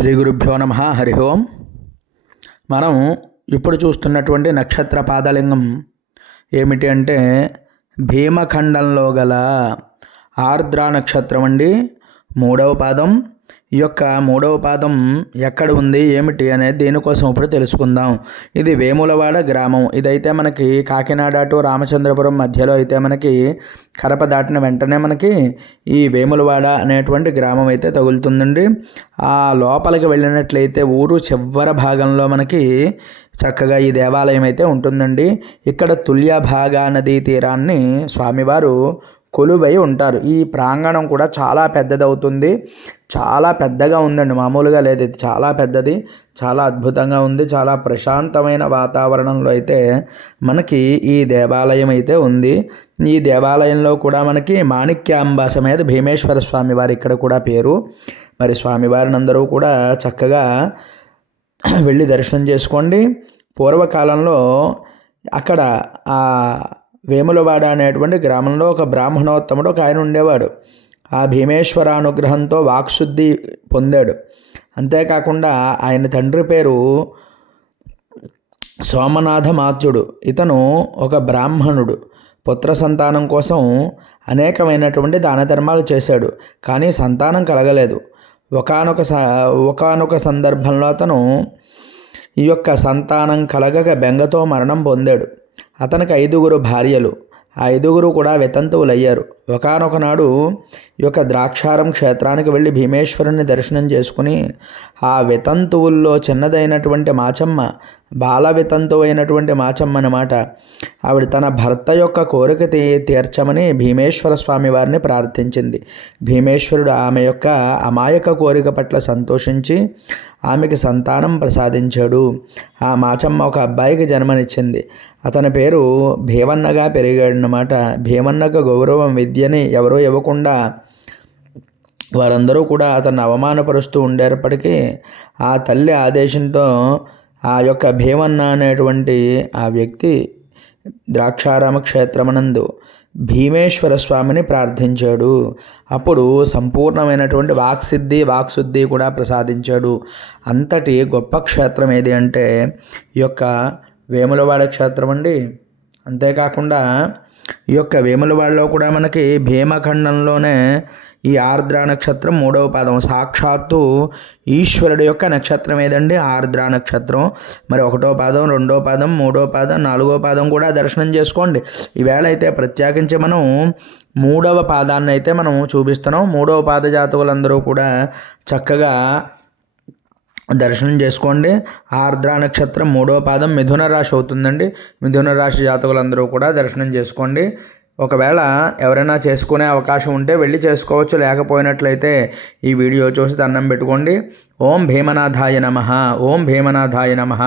శ్రీ గురుభ్యో నమ. హరి ఓం. మనం ఇప్పుడు చూస్తున్నటువంటి నక్షత్ర పాదలింగం ఏమిటి అంటే భీమఖండంలో గల ఆర్ద్ర నక్షత్రం అండి. మూడవ పాదం. ఈ యొక్క మూడవ పాదం ఎక్కడ ఉంది ఏమిటి అనేది దీనికోసం ఇప్పుడు తెలుసుకుందాం. ఇది వేములవాడ గ్రామం. ఇదైతే మనకి కాకినాడ టు రామచంద్రపురం మధ్యలో అయితే మనకి కరప దాటిన వెంటనే మనకి ఈ వేములవాడ అనేటువంటి గ్రామం అయితే తగులుతుందండి. ఆ లోపలికి వెళ్ళినట్లయితే ఊరు చివరి భాగంలో మనకి చక్కగా ఈ దేవాలయం అయితే ఉంటుందండి. ఇక్కడ తుల్యభాగా నదీ తీరాన్ని స్వామివారు కొలువై ఉంటారు. ఈ ప్రాంగణం కూడా చాలా పెద్దదవుతుంది. చాలా పెద్దగా ఉందండి, మామూలుగా లేదు. ఇది చాలా పెద్దది, చాలా అద్భుతంగా ఉంది. చాలా ప్రశాంతమైన వాతావరణంలో అయితే మనకి ఈ దేవాలయం అయితే ఉంది. ఈ దేవాలయంలో కూడా మనకి మాణిక్యాంబ సమేత భీమేశ్వర స్వామి వారి ఇక్కడ కూడా పేరు. మరి స్వామివారిని అందరూ కూడా చక్కగా వెళ్ళి దర్శనం చేసుకోండి. పూర్వకాలంలో అక్కడ ఆ వేములవాడ అనేటువంటి గ్రామంలో ఒక బ్రాహ్మణోత్తముడు ఒక ఆయన ఉండేవాడు. ఆ భీమేశ్వర అనుగ్రహంతో వాక్శుద్ధి పొందాడు. అంతేకాకుండా ఆయన తండ్రి పేరు సోమనాథమాత్యుడు. ఇతను ఒక బ్రాహ్మణుడు. పుత్ర సంతానం కోసం అనేకమైనటువంటి దాన ధర్మాలు చేశాడు, కానీ సంతానం కలగలేదు. ఒకానొక సందర్భంలో అతను ఈ యొక్క సంతానం కలగక బెంగతో మరణం పొందాడు. అతనికి 5 భార్యలు. ఆ 5 కూడా వితంతువులయ్యారు. ఒకానొక నాడు ఈ యొక్క ద్రాక్షారం క్షేత్రానికి వెళ్ళి భీమేశ్వరుని దర్శనం చేసుకుని ఆ వితంతువుల్లో చిన్నదైనటువంటి మాచమ్మ, బాల వితంతువు అయినటువంటి మాచమ్మ అన్నమాట, ఆవిడ తన భర్త యొక్క కోరిక తీర్చమని భీమేశ్వర స్వామి వారిని ప్రార్థించింది. భీమేశ్వరుడు ఆమె యొక్క అమాయక కోరిక పట్ల సంతోషించి ఆమెకి సంతానం ప్రసాదించాడు. ఆ మాచమ్మ ఒక అబ్బాయికి జన్మనిచ్చింది. అతని పేరు భీమన్నగా పెరిగాడనమాట. భీమన్నకు గౌరవం, విద్యని ఎవరూ ఇవ్వకుండా వారందరూ కూడా అతన్ని అవమానపరుస్తూ ఉండేప్పటికీ ఆ తల్లి ఆదేశంతో ఆ యొక్క భీమన్న అనేటువంటి ఆ వ్యక్తి ద్రాక్షారామ క్షేత్రమనందు భీమేశ్వర స్వామిని ప్రార్థించాడు. అప్పుడు సంపూర్ణమైనటువంటి వాక్శుద్ధి కూడా ప్రసాదించాడు. అంతటి గొప్ప క్షేత్రం ఏది అంటే ఈ యొక్క వేములవాడ క్షేత్రం అండి. అంతేకాకుండా ఈ యొక్క వేములవాడలో కూడా మనకి భీమఖండంలోనే ఈ ఆర్ద్ర నక్షత్రం 3వ పాదం. సాక్షాత్తు ఈశ్వరుడు యొక్క నక్షత్రం ఏదండి ఆర్ద్ర నక్షత్రం. మరి 1వ పాదం, 2వ పాదం, 3వ పాదం, 4వ పాదం కూడా దర్శనం చేసుకోండి. ఈవేళ అయితే ప్రత్యేకించి మనం 3వ పాదాన్ని అయితే మనం చూపిస్తున్నాం. 3వ పాద జాతకులందరూ కూడా చక్కగా దర్శనం చేసుకోండి. ఆర్ద్ర నక్షత్రం 3వ పాదం మిథున రాశి అవుతుందండి. మిథున రాశి జాతకులందరూ కూడా దర్శనం చేసుకోండి. ఒకవేళ ఎవరైనా చేసుకునే అవకాశం ఉంటే వెళ్ళి చేసుకోవచ్చు. లేకపోయినట్లయితే ఈ వీడియో చూసి దండం పెట్టుకోండి. ఓం భీమనాథాయ నమః, ఓం భీమనాథాయ నమః,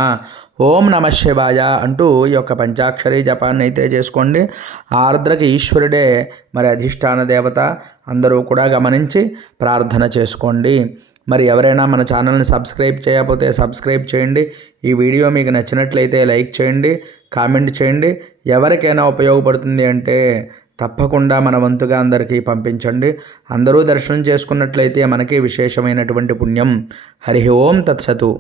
ఓం నమః శివాయ అంటూ ఈ యొక్క పంచాక్షరి జపాన్ని అయితే చేసుకోండి. ఆర్ద్రకి ఈశ్వరుడే మరి అధిష్టాన దేవత. అందరూ కూడా గమనించి ప్రార్థన చేసుకోండి. మరి ఎవరైనా మన ఛానల్ని సబ్స్క్రైబ్ చేయకపోతే సబ్స్క్రైబ్ చేయండి. ఈ వీడియో మీకు నచ్చినట్లయితే లైక్ చేయండి, కామెంట్ చేయండి. ఎవరికైనా ఉపయోగపడుతుంది అంటే తప్పకుండా మన వంతుగా అందరికీ పంపించండి. అందరూ దర్శనం చేసుకున్నట్లయితే మనకి విశేషమైనటువంటి పుణ్యం. హరి ఓం తత్సతు.